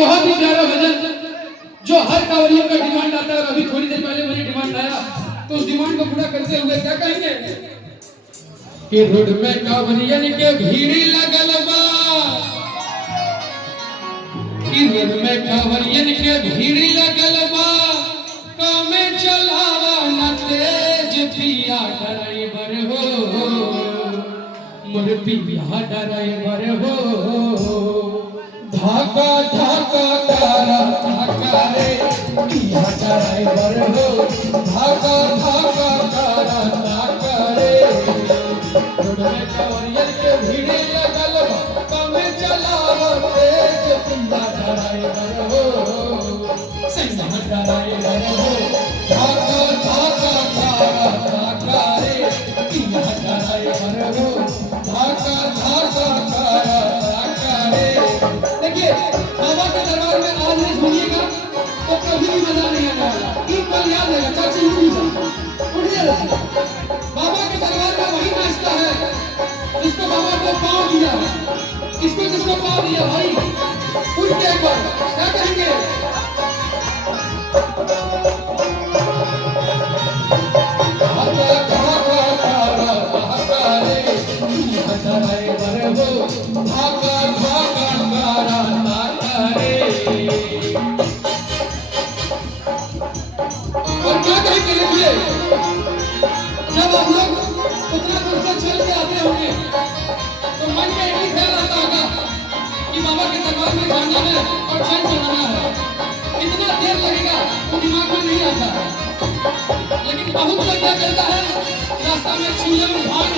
बहुत ही प्यारा भजन जो हर कांवरियों का डिमांड आता है। अभी थोड़ी देर पहले मेरी डिमांड आया तो उस डिमांड को पूरा करते हुए क्या कहेंगे कि रोड में कांवरियन के भीड़ लगल बा, कि रोड में कांवरियन के भीड़ लगल बा, कामे चलावा न तेज पिया ड्राइवर हो, मोर पिया ड्राइवर हो, धाका धाका तारा धाका रे पिया ड्राइवर हो, धाका धाका तारा धाका रे। रोड में कांवरियन के भीड़ लगल बा, कामे चलावा तेज पिया ड्राइवर हो, सैया ड्राइवर हो, धाका धाका तारा धाका रे पिया ड्राइवर हो, धाका धाका तारा धाका रे। देखिए बाबा के दरबार में आज नहीं सुनिएगा तो कभी भी मजा नहीं आने वाला। एक पल याद रहेगा, चाची उठिए बाबा के दरबार में वही नाचता है जिसको बाबा को पाँव दिया, किसको किसको पाँव दिया भाई, उठ के एक बार क्या कहेंगे। और क्या कहेंगे लिखिए, जब आप लोग उतना दूर से चल के आते होंगे तो मन में यही ख्याल आता होगा कि बाबा के दरबार में जाना है और चैन चढ़ाना है। कितना देर लगेगा वो दिमाग में नहीं आता है, लेकिन बहुत लोग क्या करता है रास्ता में चूल्हे में भाग